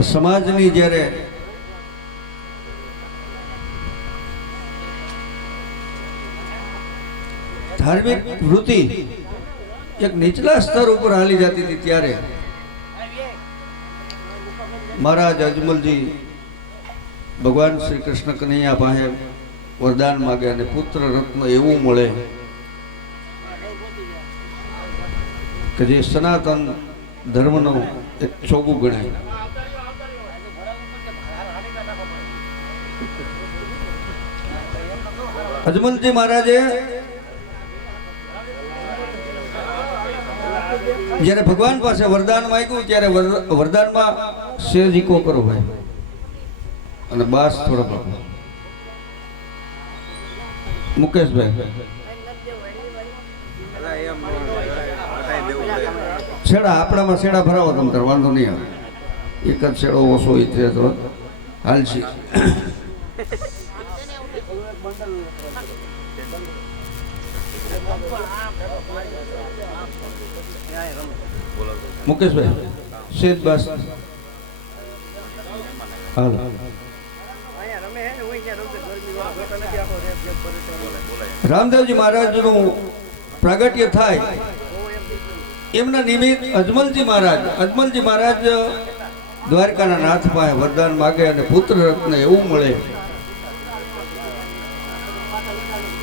સમાજની જ્યારે ધાર્મિક વૃત્તિ એક નીચલા સ્તર ઉપર હાલી જતી હતી ત્યારે મહારાજ અજમલજી ભગવાન શ્રી કૃષ્ણ કનૈયા પાસે વરદાન માગે અને પુત્ર રત્ન એવું મળે કે જે સનાતન ધર્મનો એક ચોગું ગણાય. અજમલજી મહારાજે જ્યારે ભગવાન પાસે વરદાન માંગ્યું ત્યારે વરદાનમાં સેજીકો કરો ભાઈ અને બાસ થોડો બાપુ મુકેશભાઈ છેડા આપણામાં છેડા ભરાવો તમે તાર વાંધો નહીં આવે. એક જ છેડો ઓછો છે તો હાલશી. મુકેશભાઈ સેજ બસ હાલ. રામદેવજી મહારાજનું પ્રાગટ્ય થાય એમના નિમિત્ત અજમલજી મહારાજ દ્વારકાના નાથ પાસે વરદાન માગે અને પુત્ર રત્ન એવું મળે.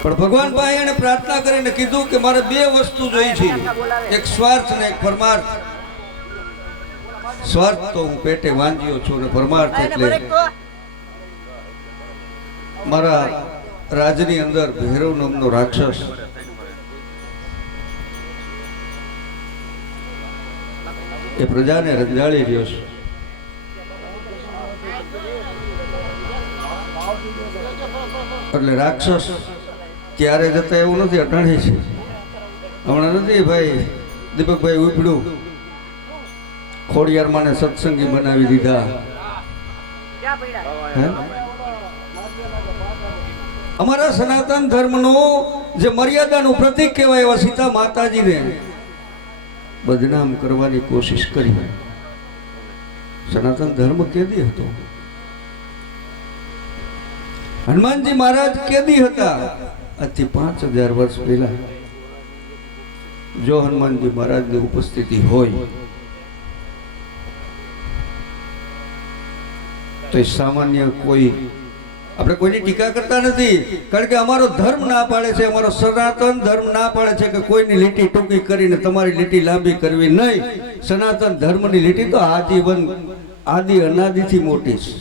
પણ ભગવાન પાસે એને પ્રાર્થના કરીને કીધું કે મારે બે વસ્તુ જોઈ છે, એક સ્વાર્થ ને એક પરમાર્થ. સ્વાર્થ તો હું પેટે વાંચ્યો છું અને પરમાર્થ એટલે મારા રાજની અંદર ભૈરવ નામનો રાક્ષસ એ પ્રજાને રંજાળી રહ્યો છે. એટલે રાક્ષસ ત્યારે જતા એવું નથી, અટાણે છે. હમણાં નથી ભાઈ દીપકભાઈ ઉપડ્યું ખોડિયાર માને સત્સંગી બનાવી દીધા. અમારા સનાતન ધર્મનું જે મર્યાદાનું પ્રતીક કહેવાય એવા સીતા માતાજીને બદનામ કરવાની કોશિશ કરી. સનાતન ધર્મ કેદી હતો? હનુમાનજી મહારાજ કેદી હતા? આજથી 5000 વર્ષ પહેલા. જો હનુમાનજી મહારાજની ઉપસ્થિતિ હોય તો સામાન્ય કોઈ આપણે કોઈની ટીકા કરતા નથી, કારણ કે અમારો ધર્મ ના પાડે છે, અમારો સનાતન ધર્મ ના પાડે છે કે કોઈની લીટી ટૂંકી કરીને તમારી લીટી લાંબી કરવી નહીં. સનાતન ધર્મની લીટી તો આજીવન આદિ અનાદિથી મોટી છે.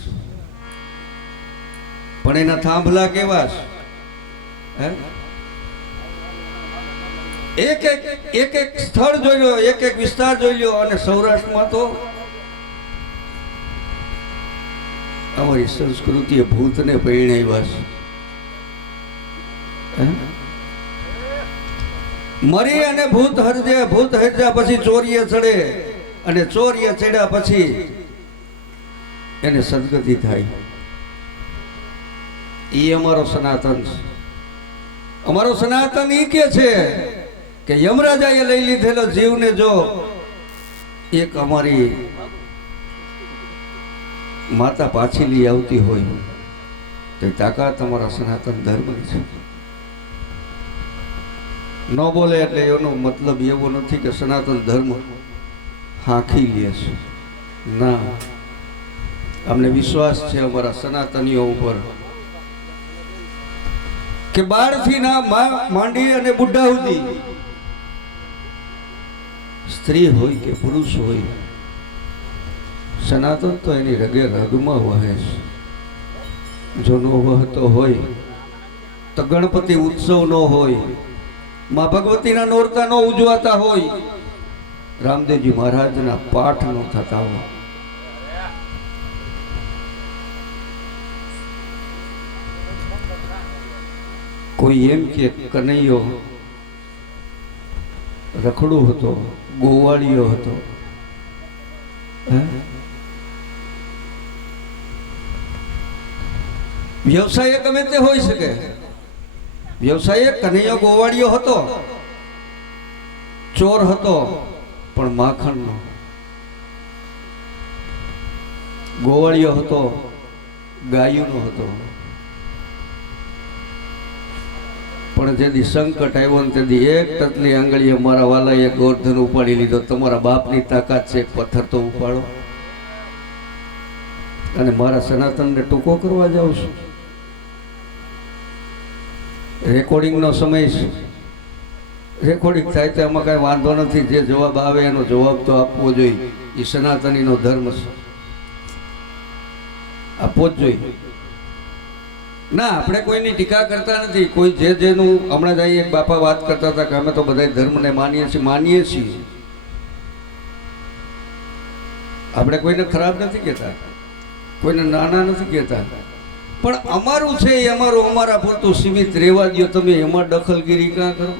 પણ એના થાંભલા કેવા છે? એક સ્થળ જોઈ લો, એક વિસ્તાર જોઈ લો. અને સૌરાષ્ટ્રમાં તો અમારી સંસ્કૃતિએ ભૂતને પરણાવ્યા છે. મરી અને ભૂત હરજ્યા પછી ચોરીએ ચડે અને ચોરીએ ચડ્યા પછી એને સદગતિ થાય. એ અમારો સનાતન છે. અમારો સનાતન એ કે છે કે યમરાજાએ લઈ લીધેલો જીવને જો એક અમારી માતા પાછી લઈ આવતી હોય તો તાકાત અમારા સનાતન ધર્મની છે. ન બોલે એટલે એનો મતલબ એવો નથી કે સનાતન ધર્મ હાંકી લે છે. ના, અમને વિશ્વાસ છે અમારા સનાતનીઓ ઉપર કે બાળથી ના માંડી અને બુઢા સુધી, સ્ત્રી હોય કે પુરુષ હોય, સનાતન તો એની રગે રગમાં વહે છે. જો ન વહતો હોય તો ગણપતિ ઉત્સવ ન હોય, મા ભગવતીના નોરતા ન ઉજવાતા હોય, રામદેવજી મહારાજના પાઠ ન થતા હોય. કોઈ એમ કે કનૈયો રખડો હતો, ગોવાળિયો હતો. વ્યવસાય ગમે તે હોઈ શકે. વ્યવસાય કનૈયો ગોવાળિયો હતો, ચોર હતો, પણ માખણનો. ગોવાળિયો હતો, ગાયુંનો હતો, પણ જેથી સંકટ આવ્યો ને તેથી એક તતલી આંગળીએ મારા વાલાએ ગોરધન ઉપાડી લીધો. તમારા બાપની તાકાત છે, એક પથ્થર તો ઉપાડો. અને મારા સનાતનને ટૂંકો કરવા જાઉં છું. રેકોર્ડિંગનો સમય છે, રેકોર્ડિંગ થાય તો એમાં કાંઈ વાંધો નથી. જે જવાબ આવે એનો જવાબ તો આપવો જોઈએ. એ સનાતનીનો ધર્મ છે, આપવો જ જોઈએ. ના, આપણે કોઈની ટીકા કરતા નથી. કોઈ જે જેનું હમણાં જ અહીં એક બાપા વાત કરતા હતા કે અમે તો બધા ધર્મને માનીએ છીએ. આપણે કોઈને ખરાબ નથી કહેતા, કોઈને નાના નથી કહેતા, પણ અમારું છે એ અમારું અમારા પૂરતું સીમિત રહેવા દો. તમે એમાં દખલગીરી ક્યાં કરો?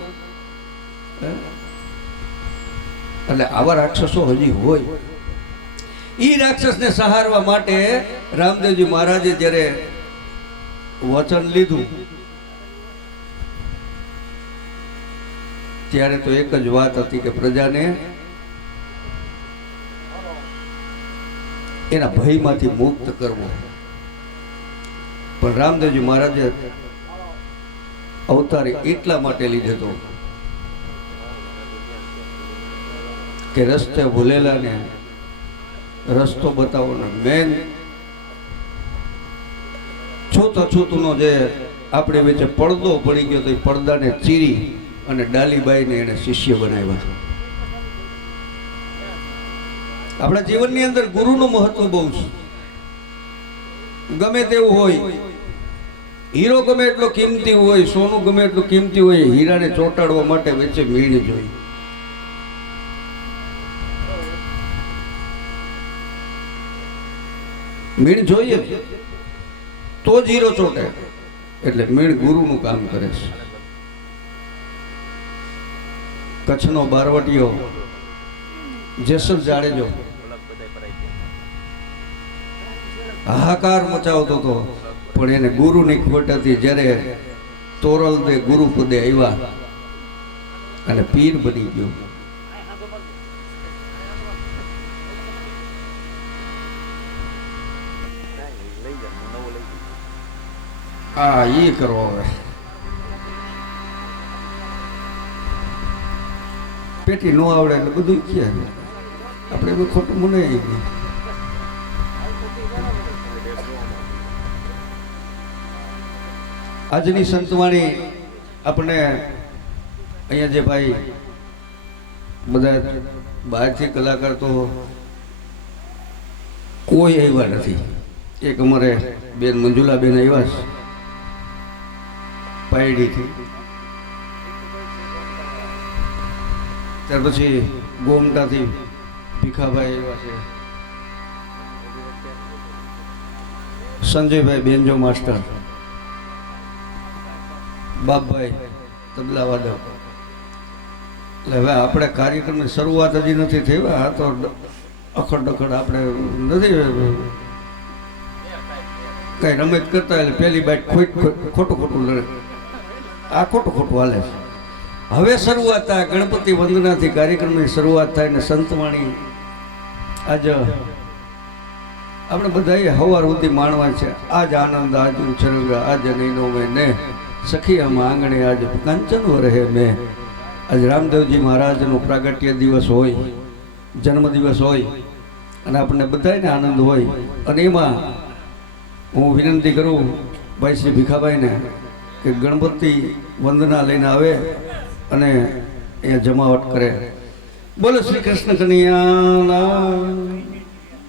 એટલે આવા રાક્ષસો હજી હોય. એ રાક્ષસને સહારવા માટે રામદેવજી મહારાજે જ્યારે વચન લીધું ત્યારે તો એક જ વાત હતી કે પ્રજાને એના ભયમાંથી મુક્ત કરવો. પણ રામદેવજી મહારાજે અવતાર એટલા માટે લીધો હતો કે રસ્તે ભૂલેલાને રસ્તો બતાવવાનો. મેન છૂતનો જે આપણે વચ્ચે પડદો પડી ગયો તો એ પડદાને ચીરી અને ડાલીબાઈને એને શિષ્ય બનાવ્યા. આપણા જીવનની અંદર ગુરુનું મહત્વ બહુ છે. ગમે તેવું હોય, હીરો ગમે એટલો કિંમતી હોય, સોનું ગમે એટલું કિંમતી હોય, હીરાને ચોંટાડવા માટે વચ્ચે મીણ જોઈએ. મીણ જોઈએ તો જ હીરો ચોટે. એટલે મીણ ગુરુનું કામ કરે છે. કચ્છનો બારવટીયો જેસલ જાડેજો હાહાકાર મચાવતો હતો, પણ એને ગુરુની ખોટ હતી. જ્યારે તોરલ દે ગુરુ પદે આવ્યા અને પીર બની ગયો. હા, એ કરો હવે. પેટી ન આવડે એટલે બધું ક્યાં આપણે કોઈ ખોટું મને નહીં. આજની સંતવાણી આપણે અહીંયા જે ભાઈ બધા બહારથી કલાકાર તો કોઈ આવ્યા નથી. એક અમારે બેન મંજુલાબેન આવ્યા છે પાયડીથી, ત્યાર પછી ગોમટાથી ભીખાભાઈ આવ્યા છે, સંજયભાઈ બેનજો માસ્ટર, બાપભાઈ તબલા વાદક. એટલે હવે આપણે કાર્યક્રમની શરૂઆત હજી નથી થઈ. આ તો અખડ આપણે નથી કઈ રમત કરતા એટલે પહેલી બાઈટ ખોટું લડે. આ ખોટું હાલે છે. હવે શરૂઆત થાય, ગણપતિ વંદનાથી કાર્યક્રમની શરૂઆત થાય ને સંતવાણી આજે આપણે બધાએ હવાર સુધી માણવા છે. આજ આનંદ આજુ છરંગ આજ નૈનો મેં ને સખીયામાં આંગણે આજ કાંચન રહે મેં. આજ રામદેવજી મહારાજનો પ્રાગટ્ય દિવસ હોય, જન્મદિવસ હોય અને આપણને બધાને આનંદ હોય. અને એમાં હું વિનંતી કરું ભાઈ શ્રી ભીખાભાઈને કે ગણપતિ વંદના લઈને આવે અને અહીંયા જમાવટ કરે. બોલો શ્રી કૃષ્ણ કનૈયા.